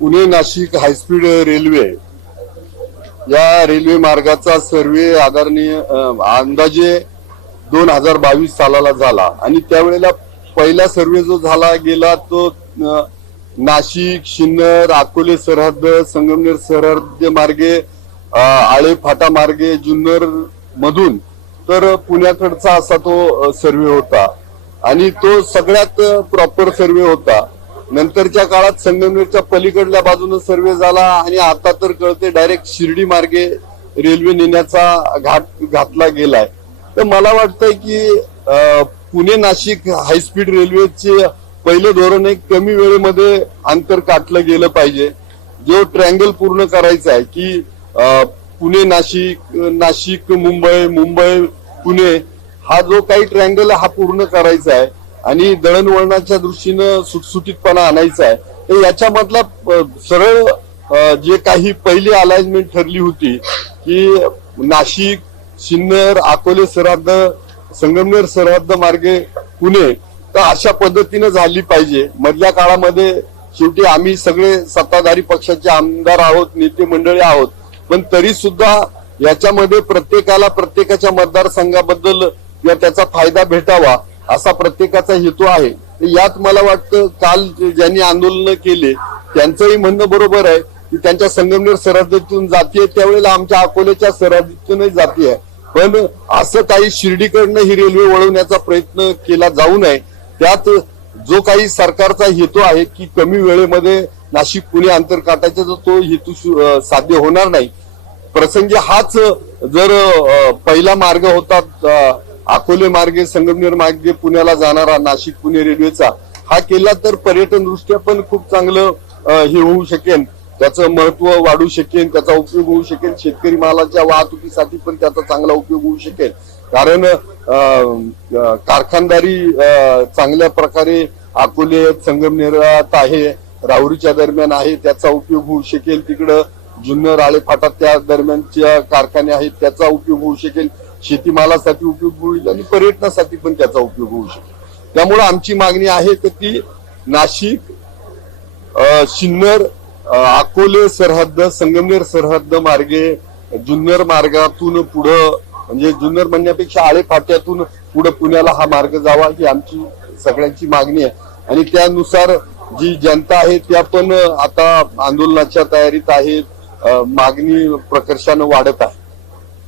Pune Nashik high speed railway या railway मार्गाचा सर्वे आदरणीय अंदाजे 2022 सालाला झाला आणि त्यावेळेला पहिला सर्वे जो झाला गेला तो नाशिक शिन्नर अकोले सरहद्द संगमनेर सरहद्द मार्गे आळे फाटा मार्गे जुन्नर मधून तर पुण्याकडचा असा तो सर्वे होता आणि तो सगळ्यात प्रॉपर सर्वे होता। नंतरच्या काळात संगमनेरच्या पलीकडल्या बाजूने सर्वे झाला आणि आता तर कळते डायरेक्ट शिर्डी मार्गे रेल्वे नेण्याचा घातला गेलाय। तर मला वाटतंय की पुणे नाशिक हायस्पीड रेल्वेचे पहिले धोरण एक कमी वेळेमध्ये अंतर काटलं गेलं पाहिजे। जो ट्रँगल पूर्ण करायचा आहे की पुणे नाशिक नाशिक मुंबई मुंबई पुणे हा जो काही ट्रँगल हा पूर्ण करायचा आहे आणि दळणवळणाच्या दृष्टीनं सुटसुटीतपणा आणायचा आहे। तर याच्यामधला सरळ जे काही पहिली अलाइनमेंट ठरली होती की नाशिक शिन्नर अकोले सरहद्द संगमनेर सरहद्द मार्गे पुणे तर अशा पद्धतीने झाली पाहिजे। मधल्या काळामध्ये शेवटी आम्ही सगळे सत्ताधारी पक्षाचे आमदार आहोत नेते मंडळी आहोत पण तरी सुद्धा याच्यामध्ये प्रत्येकाला प्रत्येकाच्या मतदारसंघाबद्दल किंवा त्याचा फायदा भेटावा असा प्रत्येकाचा हेतू आहे। यात मला वाटतं काल ज्यांनी आंदोलन केले त्यांचंही म्हणणं बरोबर आहे की त्यांच्या संगमनेर सरहद्दीतून जातीये त्यावेळेला आमच्या अकोल्याच्या सरहद्दीतूनही जातीये पण असं काही शिर्डीकडनं ही रेल्वे वळवण्याचा प्रयत्न केला जाऊ नये। त्यात जो काही सरकारचा हेतू आहे की कमी वेळेमध्ये नाशिक पुणे अंतर काटायचा तो हेतू साध्य होणार नाही। प्रसंगी हाच जर पहिला मार्ग होता अकोले मार्गे संगमनेर मार्गे पुण्याला जाणारा नाशिक पुणे रेल्वेचा हा केला तर पर्यटन दृष्ट्या पण खूप चांगलं हे होऊ शकेल त्याचं महत्व वाढू शकेल त्याचा उपयोग होऊ शकेल शेतकरी मालाच्या वाहतुकीसाठी पण त्याचा चांगला उपयोग होऊ शकेल कारण कारखानदारी चांगल्या प्रकारे अकोले संगमनेरात आहे राहुरीच्या दरम्यान आहे त्याचा उपयोग होऊ शकेल तिकडं जुन्नर आळे फाटा त्या दरम्यानच्या कारखाने आहेत त्याचा उपयोग होऊ शकेल शेतीमालासाठी उपयोग होईल आणि पर्यटनासाठी पण त्याचा उपयोग होऊ शकेल। त्यामुळे आमची मागणी आहे तर ती नाशिक शिन्नर अकोले सरहद्द संगमनेर सरहद्द मार्गे जुन्नर मार्गातून पुढं म्हणजे जुन्नर म्हणण्यापेक्षा आळे फाट्यातून पुढे पुण्याला हा मार्ग जावा ही आमची सगळ्यांची मागणी आहे आणि त्यानुसार जी जनता आहे त्या पण आता आंदोलनाच्या तयारीत आहेत मागणी प्रकर्षानं वाढत आहे।